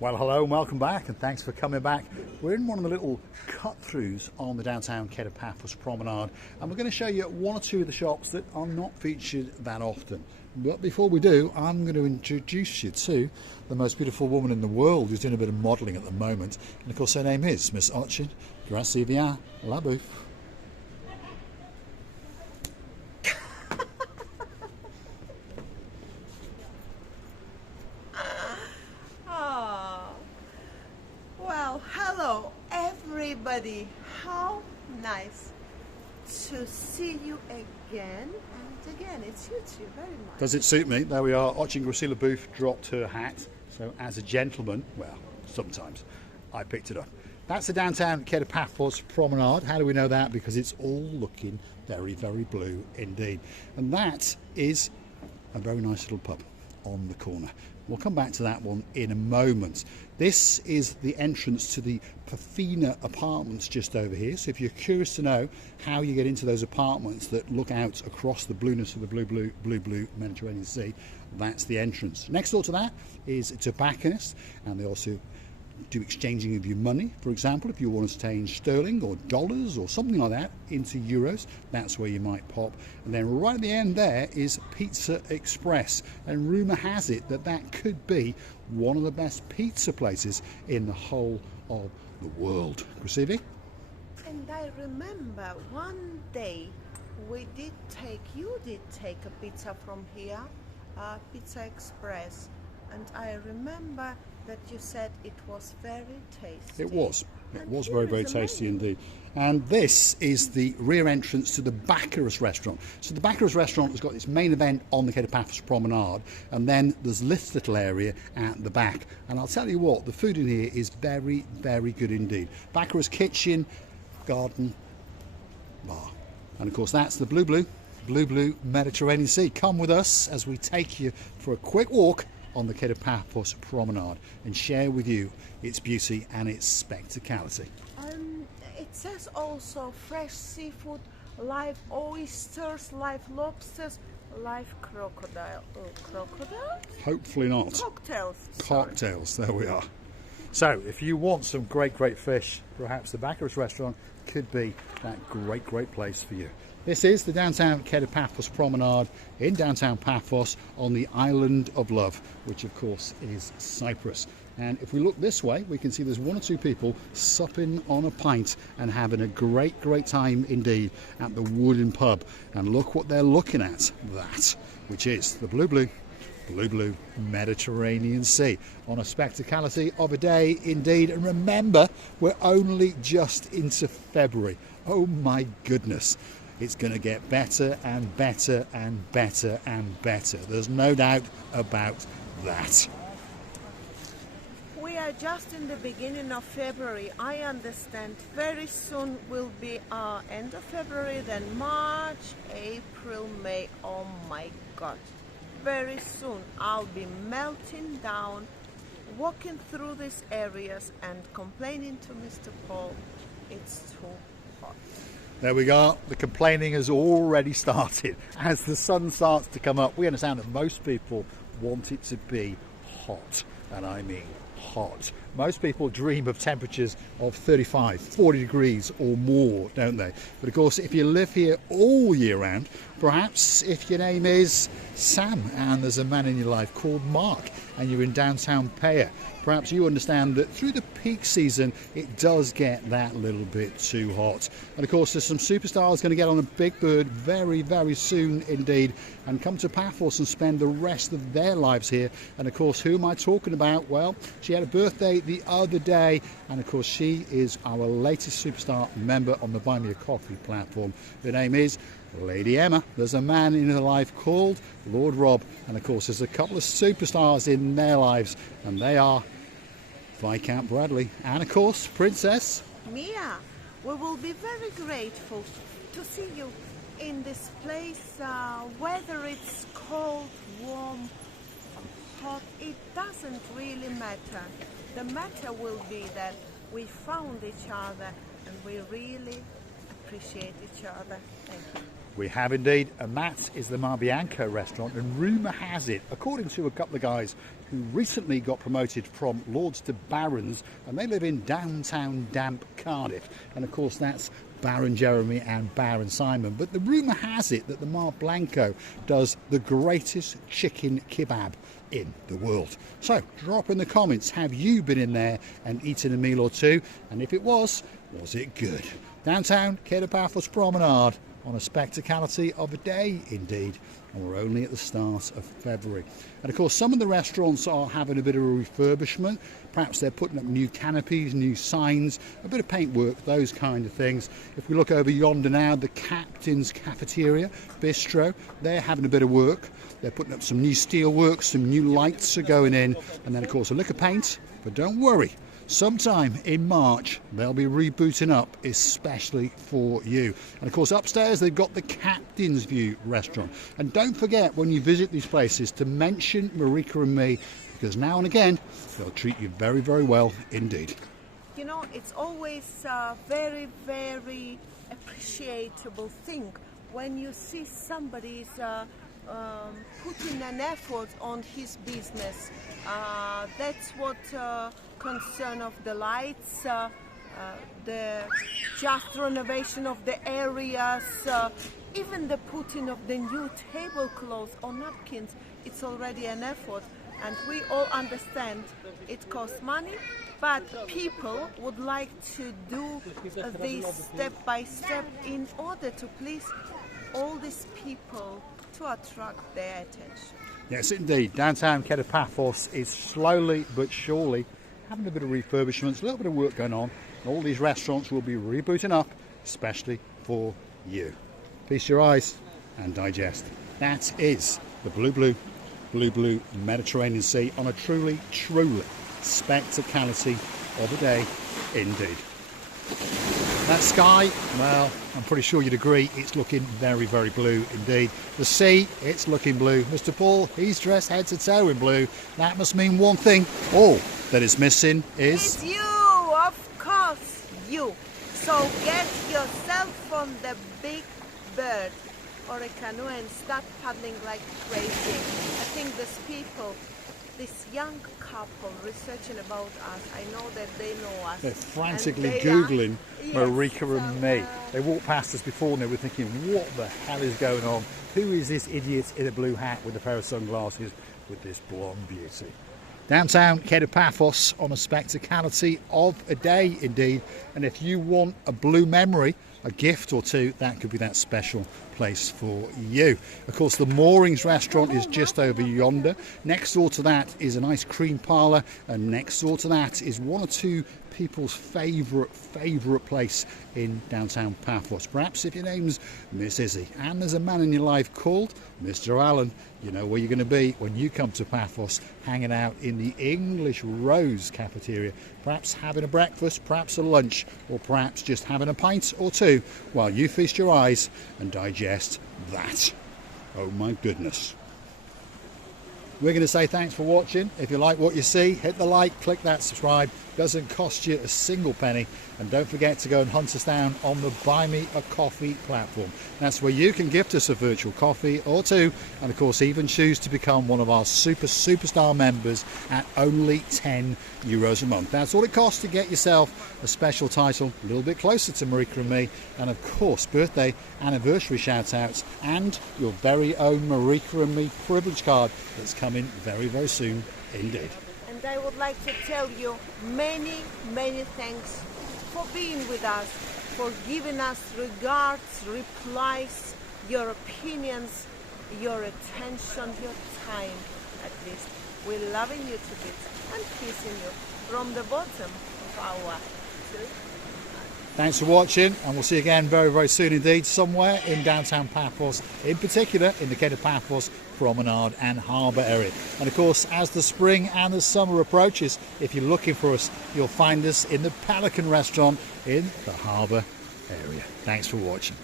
Well, hello and welcome back, and thanks for coming back. We're in one of the little cut-throughs on the downtown Kato Paphos Promenade, and we're going to show you one or two of the shops that are not featured that often. But before we do, I'm going to introduce you to the most beautiful woman in the world who's doing a bit of modelling at the moment, and of course her name is Miss Archie Gracievia Labouf. Hello everybody, how nice to see you again and again. It suits you very much. Does it suit me? There we are. Archie Gracievia Labouf dropped her hat, so as a gentleman, well, sometimes, I picked it up. That's the downtown Kato Paphos Promenade. How do we know that? Because it's all looking very, very blue indeed. And that is a very nice little pub on the corner. We'll come back to that one in a moment. This is the entrance to the Pafina apartments just over here. So if you're curious to know how you get into those apartments that look out across the blueness of the blue Mediterranean Sea, that's the entrance. Next door to that is a tobacconist, and they also do exchanging of your money. For example, if you want to change sterling or dollars or something like that into euros, that's where you might pop. And then right at the end there is Pizza Express, and rumour has it that that could be one of the best pizza places in the whole of the world. Gracievia? And I remember one day you did take a pizza from here, Pizza Express, and I remember that you said it was very tasty. It was very, very tasty indeed. And this is the rear entrance to the Baccarat restaurant. So the Baccarat restaurant has got its main event on the Kato Paphos Promenade, and then there's this little area at the back. And I'll tell you what, the food in here is very, very good indeed. Baccarat's kitchen, garden, bar. And of course that's the blue Mediterranean Sea. Come with us as we take you for a quick walk on the Kato Paphos Promenade and share with you its beauty and its spectacality. It says also fresh seafood, live oysters, live lobsters, live crocodile. Crocodile? Hopefully not. Cocktails. Cocktails, there we are. So if you want some great fish, perhaps the Baccarat restaurant could be that great place for you. This is the downtown Kato Paphos Promenade in downtown Paphos on the island of love, which of course is Cyprus. And if we look this way, we can see there's one or two people supping on a pint and having a great time indeed at the wooden pub. And look what they're looking at, that, which is the blue Mediterranean Sea on a spectacality of a day indeed. And remember, we're only just into February. Oh my goodness. It's going to get better and better and better and better. There's no doubt about that. We are just in the beginning of February. I understand very soon will be end of February, then March, April, May. Oh my God. Very soon I'll be melting down, walking through these areas and complaining to Mr. Paul, it's too hot. There we go. The complaining has already started. As the sun starts to come up, we understand that most people want it to be hot, and I mean hot. Most people dream of temperatures of 35, 40 degrees or more, don't they? But of course, if you live here all year round, perhaps if your name is Sam and there's a man in your life called Mark and you're in downtown Paya, perhaps you understand that through the peak season it does get that little bit too hot. And of course there's some superstars going to get on a big bird very soon indeed and come to Paphos and spend the rest of their lives here. And of course, who am I talking about? Well, she had a birthday the other day, and of course she is our latest superstar member on the Buy Me a Coffee platform. Her name is Lady Emma. There's a man in her life called Lord Rob, and of course there's a couple of superstars in their lives, and they are Viscount Bradley and of course Princess Mia. We will be very grateful to see you in this place, whether it's cold, warm, hot, it doesn't really matter. The matter will be that we found each other and we really appreciate each other. Thank you. We have indeed, and that is the Mar Bianco restaurant. And rumour has it, according to a couple of guys who recently got promoted from Lords to Barons, and they live in downtown damp Cardiff. And of course that's Baron Jeremy and Baron Simon. But the rumour has it that the Mar Blanco does the greatest chicken kebab in the world. So drop in the comments, have you been in there and eaten a meal or two? And if it was it good? Downtown Kato Paphos Promenade on a spectacality of a day indeed, and we're only at the start of February. And of course some of the restaurants are having a bit of a refurbishment. Perhaps they're putting up new canopies, new signs, a bit of paintwork, those kind of things. If we look over yonder now, the Captain's Cafeteria Bistro, they're having a bit of work. They're putting up some new steelwork, some new lights are going in, and then of course a lick of paint. But don't worry, sometime in March they'll be rebooting up especially for you. And of course upstairs they've got the Captain's View restaurant. And don't forget when you visit these places to mention Marika and me, because now and again they'll treat you very, very well indeed. You know, it's always a very, very appreciable thing when you see somebody's putting an effort on his business. That's what concern of the lights, the just renovation of the areas, even the putting of the new tablecloths or napkins. It's already an effort, and we all understand it costs money, but people would like to do this step by step in order to please all these people, to attract their attention. Yes, indeed. Downtown Kato Paphos is slowly but surely having a bit of refurbishments, a little bit of work going on. And all these restaurants will be rebooting up, especially for you. Feast your eyes and digest. That is the blue Mediterranean Sea on a truly spectacality of a day indeed. That sky, well, I'm pretty sure you'd agree, it's looking very, very blue indeed. The sea, it's looking blue. Mr. Paul, he's dressed head to toe in blue. That must mean one thing. All that is missing is... It's you, of course, you. So get yourself on the big bird or a canoe and start paddling like crazy. I think these people, this young couple researching about us, I know that they know us. They're frantically Googling Marika and me. They walked past us before and they were thinking, what the hell is going on? Who is this idiot in a blue hat with a pair of sunglasses with this blonde beauty? Downtown Kato Paphos on a spectacality of a day indeed. And if you want a blue memory, a gift or two, that could be that special place for you. Of course, the Moorings restaurant is just over yonder. Next door to that is an ice cream parlour, and next door to that is one or two people's favourite place in downtown Paphos. Perhaps if your name's Miss Izzy and there's a man in your life called Mr. Allen, you know where you're going to be when you come to Paphos, hanging out in the English Rose cafeteria, perhaps having a breakfast, perhaps a lunch, or perhaps just having a pint or two while you feast your eyes and digest that. Oh my goodness. We're going to say thanks for watching. If you like what you see, hit the like, click that subscribe. Doesn't cost you a single penny. And don't forget to go and hunt us down on the Buy Me a Coffee platform. That's where you can gift us a virtual coffee or two, and of course even choose to become one of our superstar members at only €10 a month. That's all it costs to get yourself a special title, a little bit closer to Marika and me, and of course birthday, anniversary shout outs, and your very own Marika and me privilege card that's coming very, very soon indeed. And I would like to tell you many thanks for being with us, for giving us regards, replies, your opinions, your attention, your time at least. We're loving you to bits and kissing you from the bottom of our heart. Thanks for watching, and we'll see you again very, very soon indeed, somewhere in downtown Paphos, in particular in the Kato Paphos Promenade and Harbour area. And of course, as the spring and the summer approaches, if you're looking for us, you'll find us in the Pelican restaurant in the Harbour area. Thanks for watching.